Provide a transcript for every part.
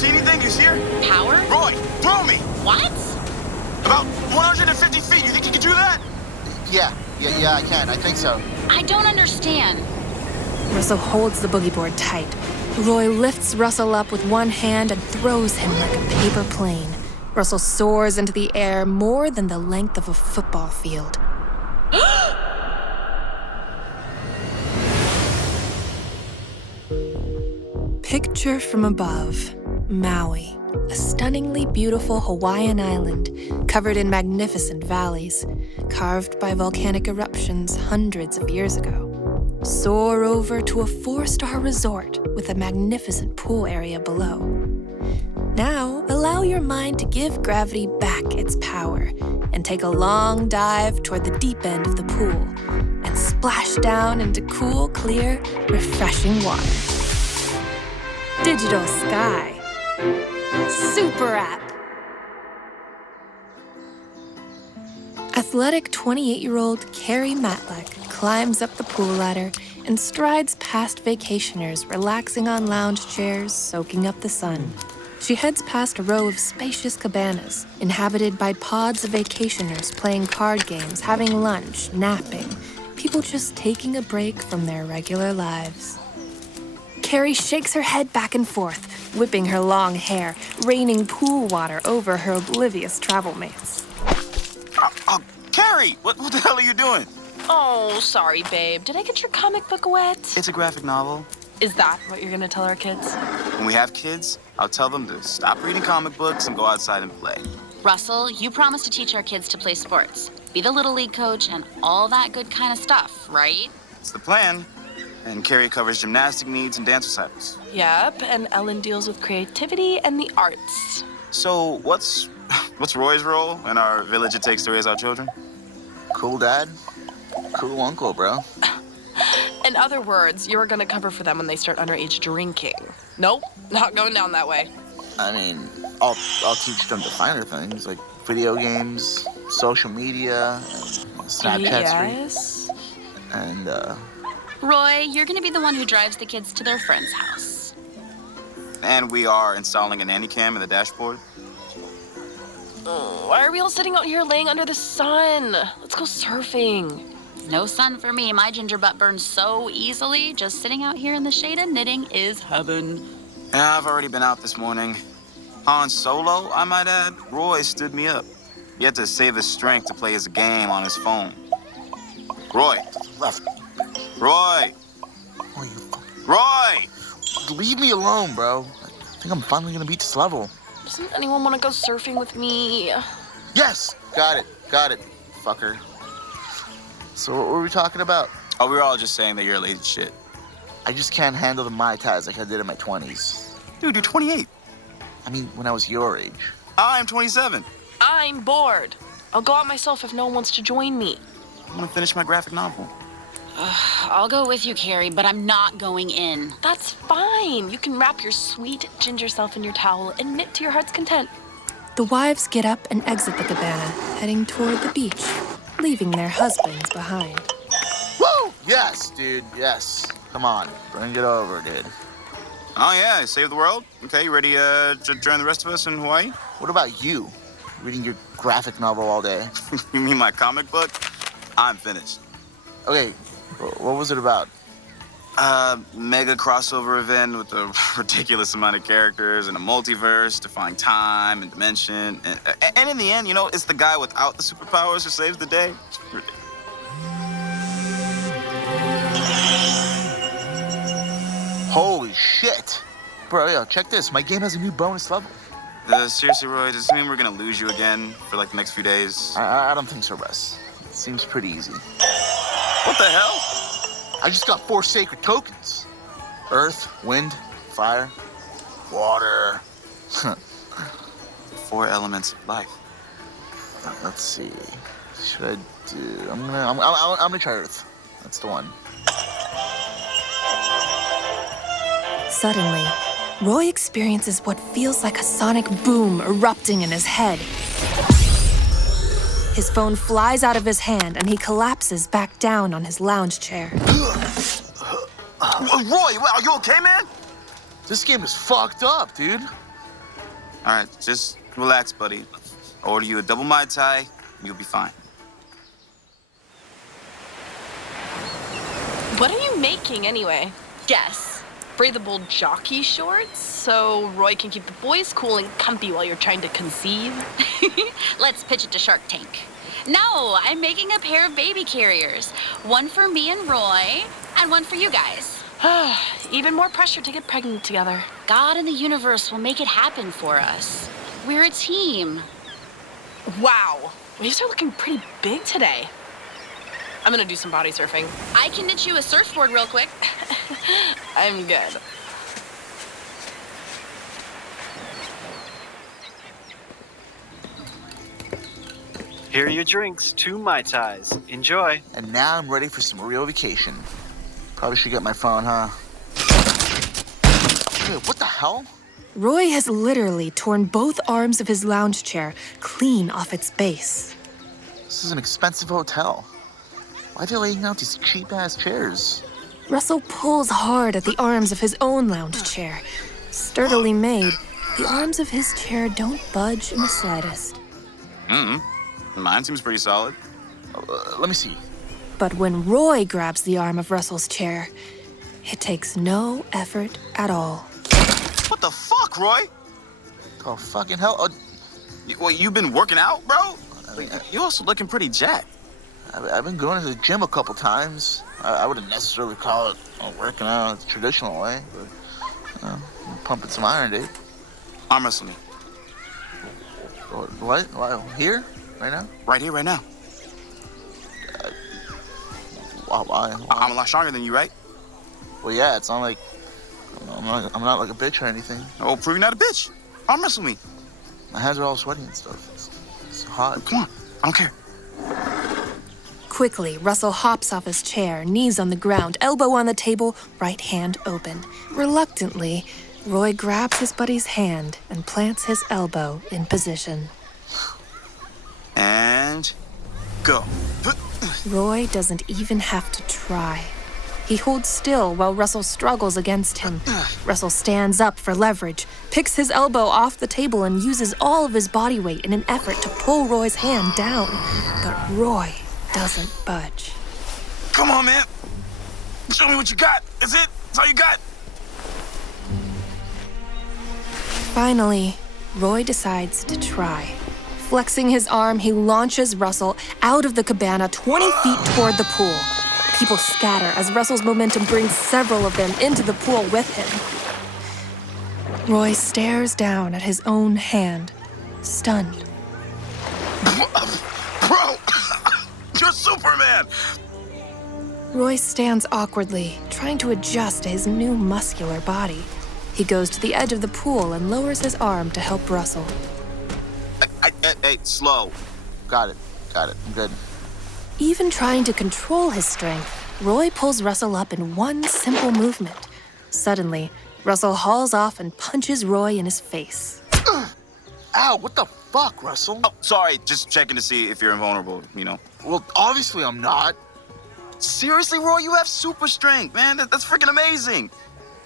see anything? You see her? Power? Roy, throw me! What? About 150 feet. You think you can do that? Yeah, I can. I think so. I don't understand. Russell holds the boogie board tight. Roy lifts Russell up with one hand and throws him like a paper plane. Russell soars into the air more than the length of a football field. Picture from above, Maui, a stunningly beautiful Hawaiian island covered in magnificent valleys, carved by volcanic eruptions hundreds of years ago. Soar over to a 4-star resort with a magnificent pool area below. Now, allow your mind to give gravity back its power and take a long dive toward the deep end of the pool and splash down into cool, clear, refreshing water. Digital Sky. Super app. Athletic 28-year-old Carrie Matlack climbs up the pool ladder and strides past vacationers relaxing on lounge chairs, soaking up the sun. She heads past a row of spacious cabanas, inhabited by pods of vacationers playing card games, having lunch, napping, people just taking a break from their regular lives. Carrie shakes her head back and forth, whipping her long hair, raining pool water over her oblivious travel mates. Carrie, what the hell are you doing? Oh, sorry, babe. Did I get your comic book wet? It's a graphic novel. Is that what you're gonna tell our kids? When we have kids, I'll tell them to stop reading comic books and go outside and play. Russell, you promised to teach our kids to play sports, be the Little League coach, and all that good kind of stuff, right? It's the plan. And Carrie covers gymnastic needs and dance recitals. Yep, and Ellen deals with creativity and the arts. So what's Roy's role in our village it takes to raise our children? Cool dad, cool uncle, bro. In other words, you're gonna cover for them when they start underage drinking. Nope, not going down that way. I mean, I'll teach them the finer things, like video games, social media, and Snapchat Yes. streak, and, Roy, you're gonna be the one who drives the kids to their friend's house. And we are installing a nanny cam in the dashboard. Oh, why are we all sitting out here laying under the sun? Let's go surfing. No sun for me. My ginger butt burns so easily. Just sitting out here in the shade and knitting is heaven. Yeah, I've already been out this morning. Han Solo, I might add. Roy stood me up. He had to save his strength to play his game on his phone. Roy. left. Roy! Oh, you fucking... Roy! Leave me alone, bro. I think I'm finally gonna beat this level. Doesn't anyone want to go surfing with me? Yes! Got it, fucker. So what were we talking about? Oh, we were all just saying that you're a lazy shit. I just can't handle the Mai Tais like I did in my 20s. Dude, you're 28. I mean, when I was your age. I'm 27. I'm bored. I'll go out myself if no one wants to join me. I'm gonna finish my graphic novel. I'll go with you, Carrie, but I'm not going in. That's fine. You can wrap your sweet ginger self in your towel and knit to your heart's content. The wives get up and exit the cabana, heading toward the beach, leaving their husbands behind. Woo! Yes, dude, yes. Come on, bring it over, dude. Oh yeah, save the world? Okay, you ready to join the rest of us in Hawaii? What about you? Reading your graphic novel all day. You mean my comic book? I'm finished. Okay, what was it about? Mega crossover event with a ridiculous amount of characters and a multiverse, defying time and dimension. And in the end, you know, it's the guy without the superpowers who saves the day. Holy shit! Bro, yo, check this. My game has a new bonus level. Seriously, Roy, does this mean we're gonna lose you again for like the next few days? I don't think so, Russ. It seems pretty easy. What the hell? I just got 4 sacred tokens. Earth, wind, fire, water. 4 elements of life. Let's see. Should I do? I'm gonna try Earth. That's the one. Suddenly, Roy experiences what feels like a sonic boom erupting in his head. His phone flies out of his hand and he collapses back down on his lounge chair. Roy, are you okay, man? This game is fucked up, dude. All right, just relax, buddy. I'll order you a double Mai Tai, you'll be fine. What are you making anyway? Guess. Breathable jockey shorts so Roy can keep the boys cool and comfy while you're trying to conceive? Let's pitch it to Shark Tank. No, I'm making a pair of baby carriers. One for me and Roy, and one for you guys. Even more pressure to get pregnant together. God and the universe will make it happen for us. We're a team. Wow, waves are looking pretty big today. I'm gonna do some body surfing. I can knit you a surfboard real quick. I'm good. Here are your drinks, 2 Mai Tais. Enjoy. And now I'm ready for some real vacation. Probably should get my phone, huh? Dude, what the hell? Roy has literally torn both arms of his lounge chair clean off its base. This is an expensive hotel. Why are they laying out these cheap-ass chairs? Russell pulls hard at the arms of his own lounge chair. Sturdily made, the arms of his chair don't budge in the slightest. Mine seems pretty solid. Let me see. But when Roy grabs the arm of Russell's chair, it takes no effort at all. What the fuck, Roy? Oh, fucking hell. You've been working out, bro? You're also looking pretty jacked. I've been going to the gym a couple times. I wouldn't necessarily call it working out the traditional way, but I'm pumping some iron, dude. Arm wrestle me. What? Why, here? Right now? Right here, right now. Why? I'm a lot stronger than you, right? Well, yeah, it's not like I'm not like a bitch or anything. Oh, prove you're not a bitch. Arm wrestle me. My hands are all sweaty and stuff. It's hot. Come on, I don't care. Quickly, Russell hops off his chair, knees on the ground, elbow on the table, right hand open. Reluctantly, Roy grabs his buddy's hand and plants his elbow in position. And go. Roy doesn't even have to try. He holds still while Russell struggles against him. Russell stands up for leverage, picks his elbow off the table, and uses all of his body weight in an effort to pull Roy's hand down. But Roy doesn't budge. Come on, man. Show me what you got. That's it. That's all you got. Finally, Roy decides to try. Flexing his arm, he launches Russell out of the cabana 20 feet toward the pool. People scatter as Russell's momentum brings several of them into the pool with him. Roy stares down at his own hand, stunned. Bro, you're Superman. Roy stands awkwardly, trying to adjust to his new muscular body. He goes to the edge of the pool and lowers his arm to help Russell. Hey, slow. Got it. I'm good. Even trying to control his strength, Roy pulls Russell up in one simple movement. Suddenly, Russell hauls off and punches Roy in his face. Ow, what the fuck, Russell? Oh, sorry, just checking to see if you're invulnerable, you know. Well, obviously I'm not. Seriously, Roy, you have super strength, man. That's freaking amazing.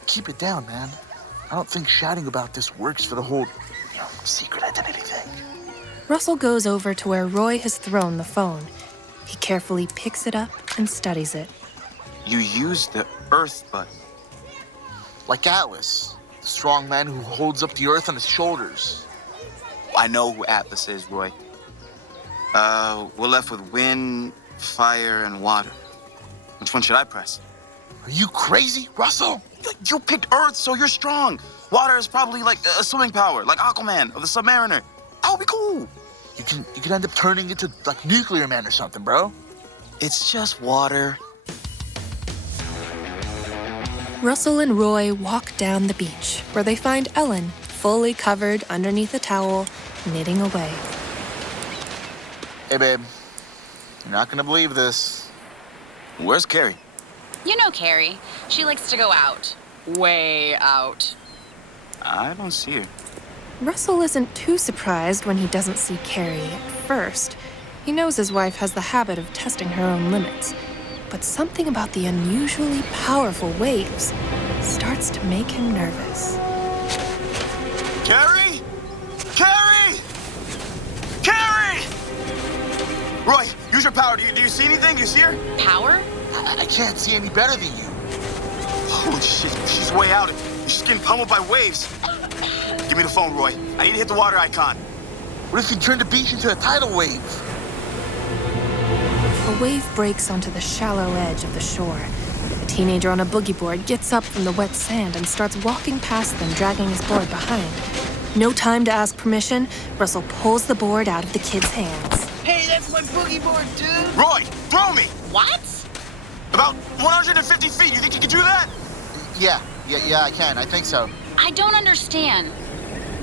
Keep it down, man. I don't think shouting about this works for the whole, secret identity thing. Russell goes over to where Roy has thrown the phone. He carefully picks it up and studies it. You used the Earth button. Like Atlas, the strong man who holds up the earth on his shoulders. I know who Atlas is, Roy. We're left with wind, fire, and water. Which one should I press? Are you crazy, Russell? You picked Earth, so you're strong. Water is probably like a swimming power, like Aquaman or the Submariner. That would be cool. You can end up turning into like Nuclear Man or something, bro. It's just water. Russell and Roy walk down the beach, where they find Ellen, fully covered underneath a towel, knitting away. Hey, babe. You're not gonna believe this. Where's Carrie? You know Carrie. She likes to go out. Way out. I don't see her. Russell isn't too surprised when he doesn't see Carrie at first. He knows his wife has the habit of testing her own limits. But something about the unusually powerful waves starts to make him nervous. Carrie? use your power. Do you see anything? Do you see her? Power? I can't see any better than you. Holy shit, she's way out. She's getting pummeled by waves. Give me the phone, Roy. I need to hit the water icon. What if you turn the beach into a tidal wave? A wave breaks onto the shallow edge of the shore. A teenager on a boogie board gets up from the wet sand and starts walking past them, dragging his board behind. No time to ask permission, Russell pulls the board out of the kid's hands. Hey, that's my boogie board, dude! Roy, throw me! What? About 150 feet. You think you can do that? Yeah, I can. I think so. I don't understand.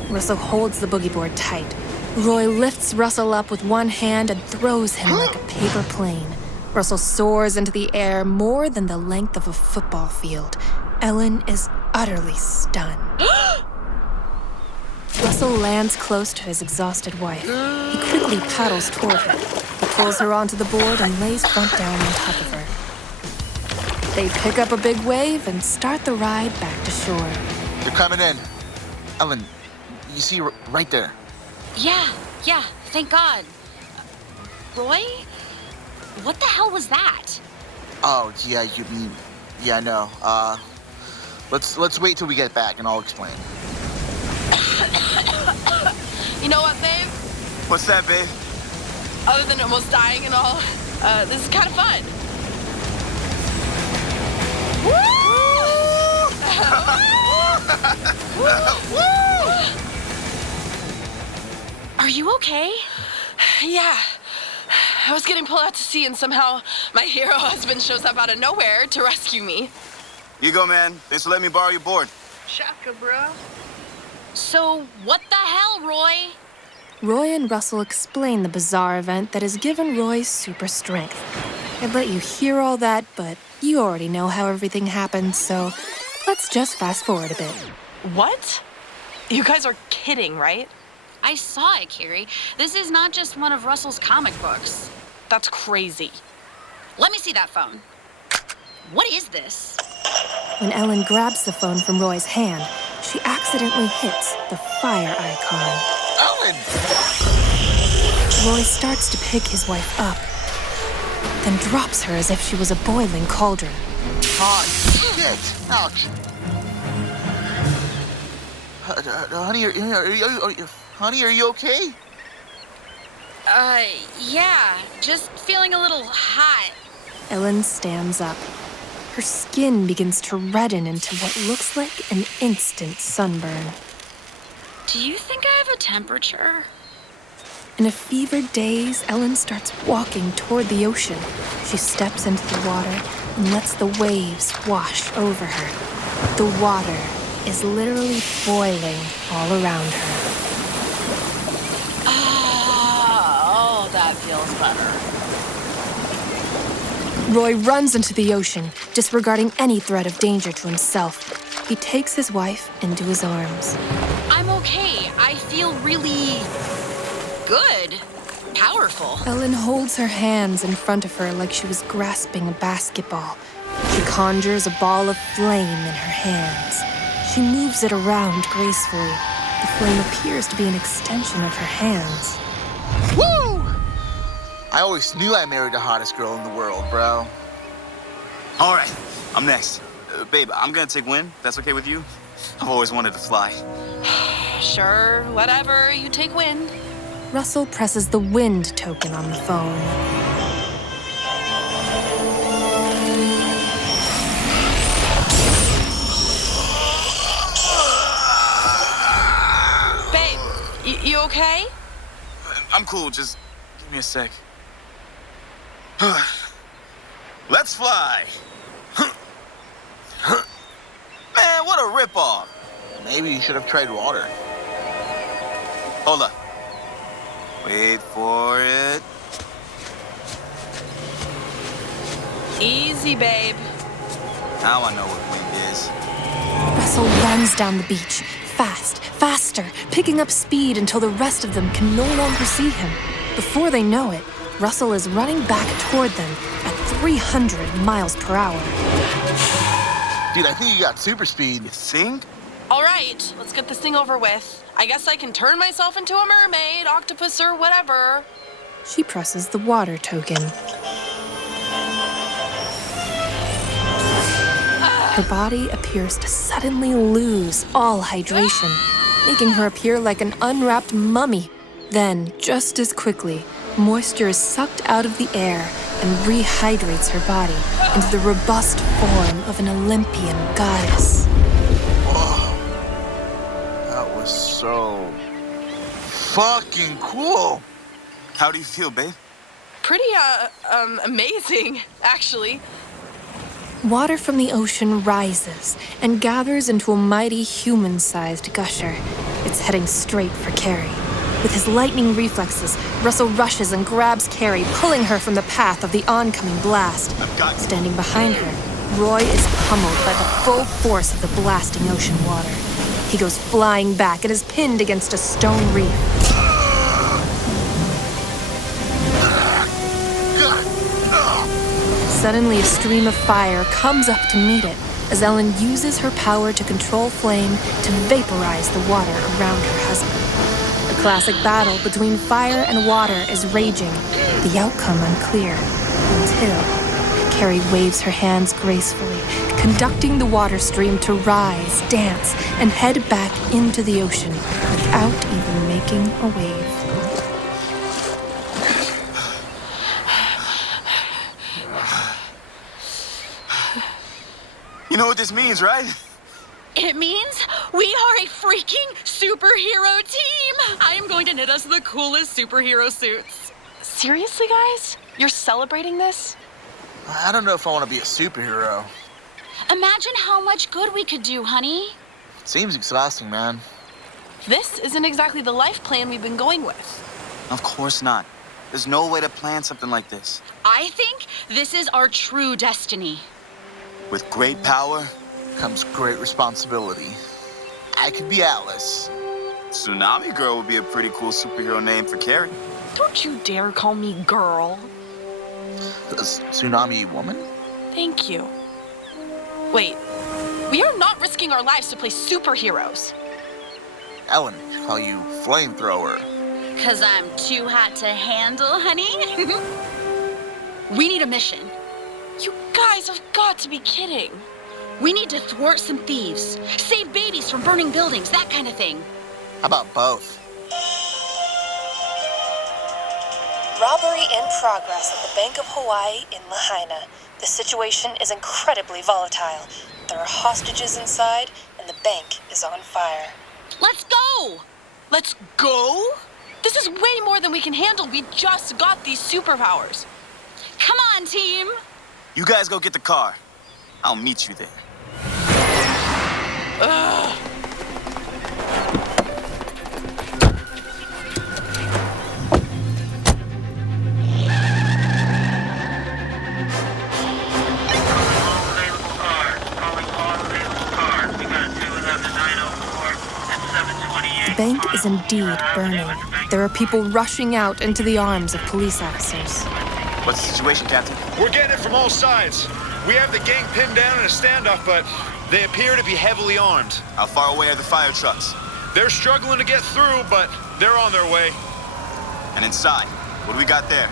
Russell holds the boogie board tight. Roy lifts Russell up with one hand and throws him like a paper plane. Russell soars into the air more than the length of a football field. Ellen is utterly stunned. Russell lands close to his exhausted wife. He quickly paddles toward her. He pulls her onto the board and lays front down on top of her. They pick up a big wave and start the ride back to shore. They're coming in. Ellen, you see right there. Yeah, thank God. Roy? What the hell was that? Oh, yeah, you mean... Yeah, I know. Let's wait till we get back and I'll explain. You know what, babe? What's that, babe? Other than almost dying and all, this is kind of fun. Are you okay? Yeah. I was getting pulled out to sea and somehow my hero husband shows up out of nowhere to rescue me. Here you go, man. Thanks for letting me borrow your board. Shaka, bro. So, what the hell, Roy? Roy and Russell explain the bizarre event that has given Roy super strength. I'd let you hear all that, but you already know how everything happened, so let's just fast forward a bit. What? You guys are kidding, right? I saw it, Carrie. This is not just one of Russell's comic books. That's crazy. Let me see that phone. What is this? When Ellen grabs the phone from Roy's hand, she accidentally hits the fire icon. Ellen! Roy starts to pick his wife up, then drops her as if she was a boiling cauldron. Oh, shit! Ouch! Honey, are you okay? Yeah, just feeling a little hot. Ellen stands up. Her skin begins to redden into what looks like an instant sunburn. Do you think I have a temperature? In a fevered daze, Ellen starts walking toward the ocean. She steps into the water and lets the waves wash over her. The water is literally boiling all around her. Oh, that feels better. Roy runs into the ocean, disregarding any threat of danger to himself. He takes his wife into his arms. I'm okay. I feel really good. Powerful. Ellen holds her hands in front of her like she was grasping a basketball. She conjures a ball of flame in her hands. She moves it around gracefully. The flame appears to be an extension of her hands. Woo! I always knew I married the hottest girl in the world, bro. All right, I'm next. Babe, I'm gonna take Win. That's okay with you? I've always wanted to fly. Sure, whatever. You take wind. Russell presses the wind token on the phone. Babe, you okay? I'm cool, just give me a sec. Let's fly. Man, what a ripoff. Maybe you should have tried water. Hold up. Wait for it. Easy, babe. Now I know what wind is. Russell runs down the beach, fast, faster, picking up speed until the rest of them can no longer see him. Before they know it, Russell is running back toward them at 300 miles per hour. Dude, I think you got super speed. You think? All right, let's get this thing over with. I guess I can turn myself into a mermaid, octopus, or whatever. She presses the water token. Her body appears to suddenly lose all hydration, making her appear like an unwrapped mummy. Then, just as quickly, moisture is sucked out of the air and rehydrates her body into the robust form of an Olympian goddess. Whoa. That was so fucking cool. How do you feel, babe? Pretty, amazing, actually. Water from the ocean rises and gathers into a mighty human-sized gusher. It's heading straight for Carrie. With his lightning reflexes, Russell rushes and grabs Carrie, pulling her from the path of the oncoming blast. Standing behind her, Roy is pummeled by the full force of the blasting ocean water. He goes flying back and is pinned against a stone reef. Suddenly, a stream of fire comes up to meet it as Ellen uses her power to control flame to vaporize the water around her husband. A classic battle between fire and water is raging, the outcome unclear, until Carrie waves her hands gracefully, conducting the water stream to rise, dance, and head back into the ocean without even making a wave. You know what this means, right? It means we are a freaking superhero team! I am going to knit us the coolest superhero suits. Seriously, guys? You're celebrating this? I don't know if I want to be a superhero. Imagine how much good we could do, honey. It seems exhausting, man. This isn't exactly the life plan we've been going with. Of course not. There's no way to plan something like this. I think this is our true destiny. With great power Comes great responsibility. I could be Atlas. Tsunami Girl would be a pretty cool superhero name for Carrie. Don't you dare call me girl. Tsunami Woman? Thank you. Wait, we are not risking our lives to play superheroes. Ellen, call you Flamethrower. 'Cause I'm too hot to handle, honey. We need a mission. You guys have got to be kidding. We need to thwart some thieves, save babies from burning buildings, that kind of thing. How about both? Robbery in progress at the Bank of Hawaii in Lahaina. The situation is incredibly volatile. There are hostages inside, and the bank is on fire. Let's go! Let's go? This is way more than we can handle. We just got these superpowers. Come on, team! You guys go get the car. I'll meet you there. Ugh. The bank is indeed burning. There are people rushing out into the arms of police officers. What's the situation, Captain? We're getting it from all sides. We have the gang pinned down in a standoff, but they appear to be heavily armed. How far away are the fire trucks? They're struggling to get through, but they're on their way. And inside, what do we got there?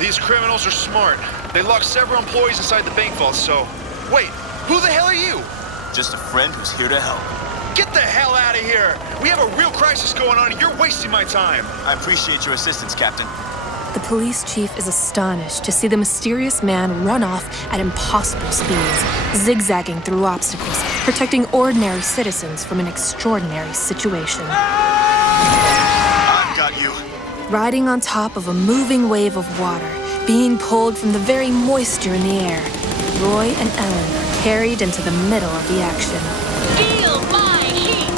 These criminals are smart. They locked several employees inside the bank vault, so... Wait, who the hell are you? Just a friend who's here to help. Get the hell out of here! We have a real crisis going on and you're wasting my time. I appreciate your assistance, Captain. The police chief is astonished to see the mysterious man run off at impossible speeds, zigzagging through obstacles, protecting ordinary citizens from an extraordinary situation. I've got you. Riding on top of a moving wave of water, being pulled from the very moisture in the air, Roy and Ellen are carried into the middle of the action. Feel my heat!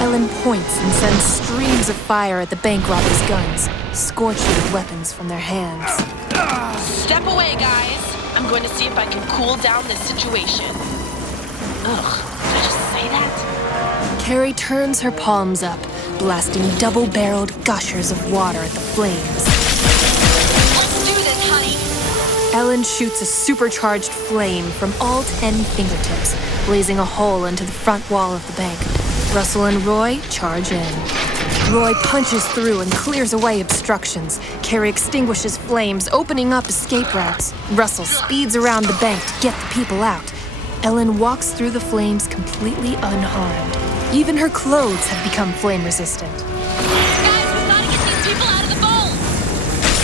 Ellen points and sends streams of fire at the bank robbers' guns, scorching the weapons from their hands. Step away, guys. I'm going to see if I can cool down this situation. Ugh, did I just say that? Carrie turns her palms up, blasting double-barreled gushers of water at the flames. Let's do this, honey! Ellen shoots a supercharged flame from all 10 fingertips, blazing a hole into the front wall of the bank. Russell and Roy charge in. Roy punches through and clears away obstructions. Carrie extinguishes flames, opening up escape routes. Russell speeds around the bank to get the people out. Ellen walks through the flames completely unharmed. Even her clothes have become flame-resistant. Guys, we've got to get these people out of the vault!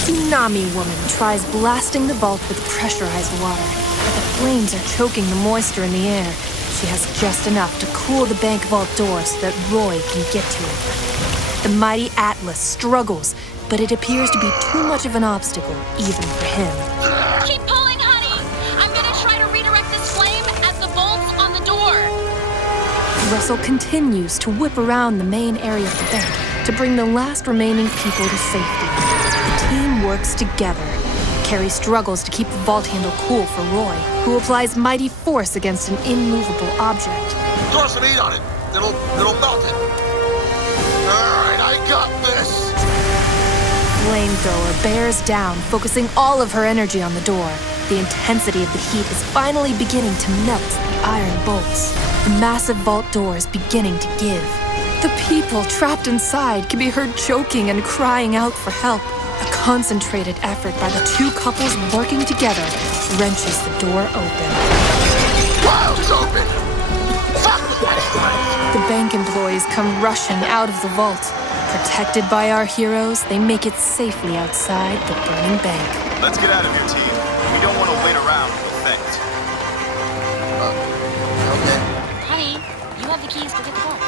Tsunami Woman tries blasting the vault with pressurized water, but the flames are choking the moisture in the air. She has just enough to cool the bank vault door so that Roy can get to it. The mighty Atlas struggles, but it appears to be too much of an obstacle, even for him. Keep pulling, honey! I'm gonna try to redirect this flame at the bolts on the door. Russell continues to whip around the main area of the bank to bring the last remaining people to safety. The team works together. Carrie struggles to keep the vault handle cool for Roy, who applies mighty force against an immovable object. Throw some heat on it. It'll melt it. All right, I got this. Flamethrower bears down, focusing all of her energy on the door. The intensity of the heat is finally beginning to melt the iron bolts. The massive vault door is beginning to give. The people trapped inside can be heard choking and crying out for help. A concentrated effort by the two couples working together wrenches the door open. Wow, it's open. The bank employees come rushing out of the vault. Protected by our heroes, they make it safely outside the burning bank. Let's get out of here, team. We don't want to wait around with things. Okay. Honey, you have the keys to get the vault.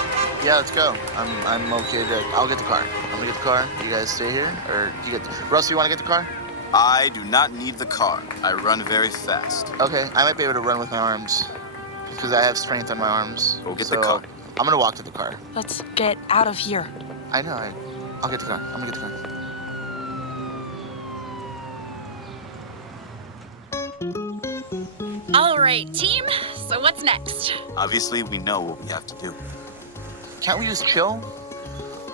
Yeah, let's go. I'm okay. I'll get the car. I'm gonna get the car. You guys stay here, or you get. Russell, you want to get the car? I do not need the car. I run very fast. Okay, I might be able to run with my arms because I have strength on my arms. Go get the car. I'm gonna walk to the car. Let's get out of here. I know. I'll get the car. I'm gonna get the car. All right, team. So what's next? Obviously, we know what we have to do. Can't we just chill?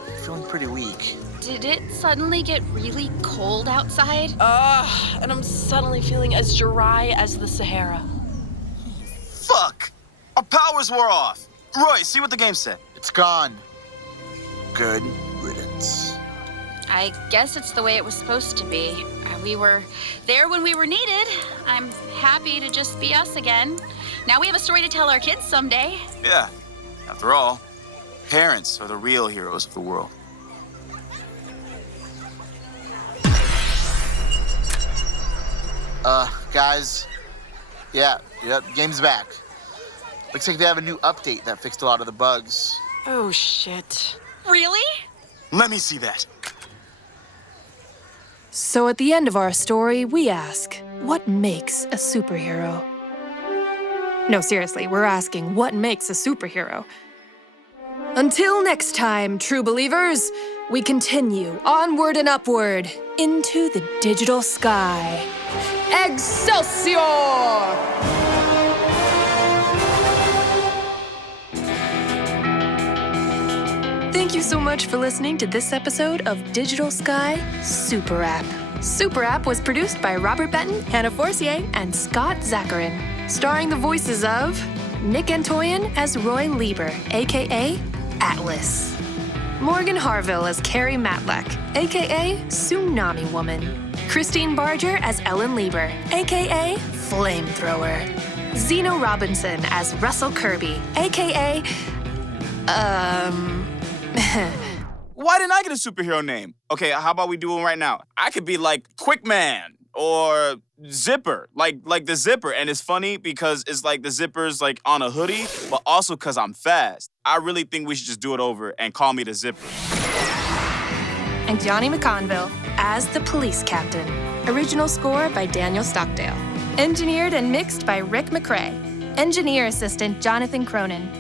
I'm feeling pretty weak. Did it suddenly get really cold outside? And I'm suddenly feeling as dry as the Sahara. Fuck! Our powers wore off. Roy, see what the game said. It's gone. Good riddance. I guess it's the way it was supposed to be. We were there when we were needed. I'm happy to just be us again. Now we have a story to tell our kids someday. Yeah. After all, parents are the real heroes of the world. Guys. Yeah, game's back. Looks like they have a new update that fixed a lot of the bugs. Oh, shit. Really? Let me see that. So at the end of our story, we ask, what makes a superhero? No, seriously, we're asking, what makes a superhero? Until next time, true believers, we continue onward and upward into the digital sky. Excelsior! Thank you so much for listening to this episode of Digital Sky Super App. Super App was produced by Robert Benton, Hannah Forcier, and Scott Zacharin, starring the voices of Nick Antonyan as Roy Lieber, aka Atlas, Morgan Harvill as Carrie Matlack, aka Tsunami Woman, Christine Barger as Ellen Lieber, aka Flamethrower, Zeno Robinson as Russell Kirby, aka Why didn't I get a superhero name? Okay, how about we do one right now? I could be like Quick Man or Zipper, like the zipper. And it's funny because it's like the zipper's like on a hoodie, but also because I'm fast. I really think we should just do it over and call me the Zipper. and Johnny McConville as the police captain. Original score by Daniel Stockdale. Engineered and mixed by Rick McCrae. Engineer assistant Jonathan Cronin.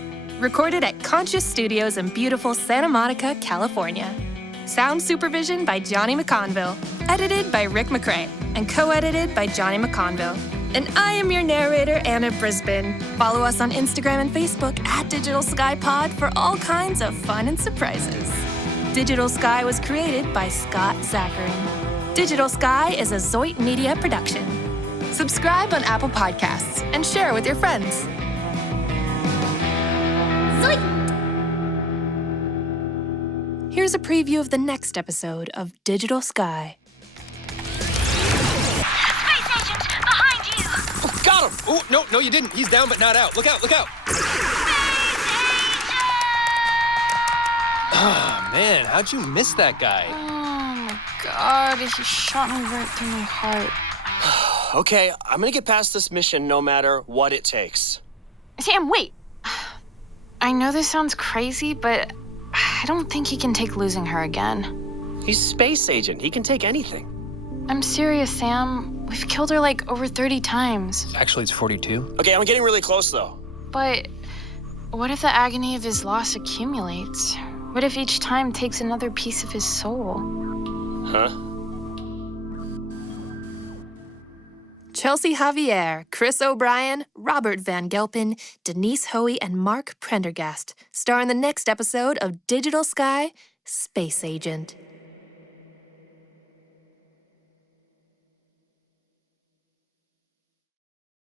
Recorded at Conscious Studios in beautiful Santa Monica, California. Sound supervision by Johnny McConville. Edited by Rick McCrae. And co-edited by Johnny McConville. And I am your narrator, Anna Brisbin. Follow us on Instagram and Facebook at Digital Sky Pod for all kinds of fun and surprises. Digital Sky was created by Scott Zacharin. Digital Sky is a Zoit Media production. Subscribe on Apple Podcasts and share with your friends. Here's Here's a preview of the next episode of Digital Sky. Space agent, behind you! Oh, got him! Oh, no, you didn't. He's down but not out. Look out, look out! Oh, man, how'd you miss that guy? Oh, my God. He shot me right through my heart. Okay, I'm gonna get past this mission no matter what it takes. Sam, wait. I know this sounds crazy, but I don't think he can take losing her again. He's space agent. He can take anything. I'm serious, Sam. We've killed her like over 30 times. Actually, it's 42. Okay, I'm getting really close, though. But what if the agony of his loss accumulates? What if each time takes another piece of his soul? Huh? Chelsea Javier, Chris O'Brien, Robert Van Gelpen, Denise Hoey, and Mark Prendergast star in the next episode of Digital Sky, Space Agent.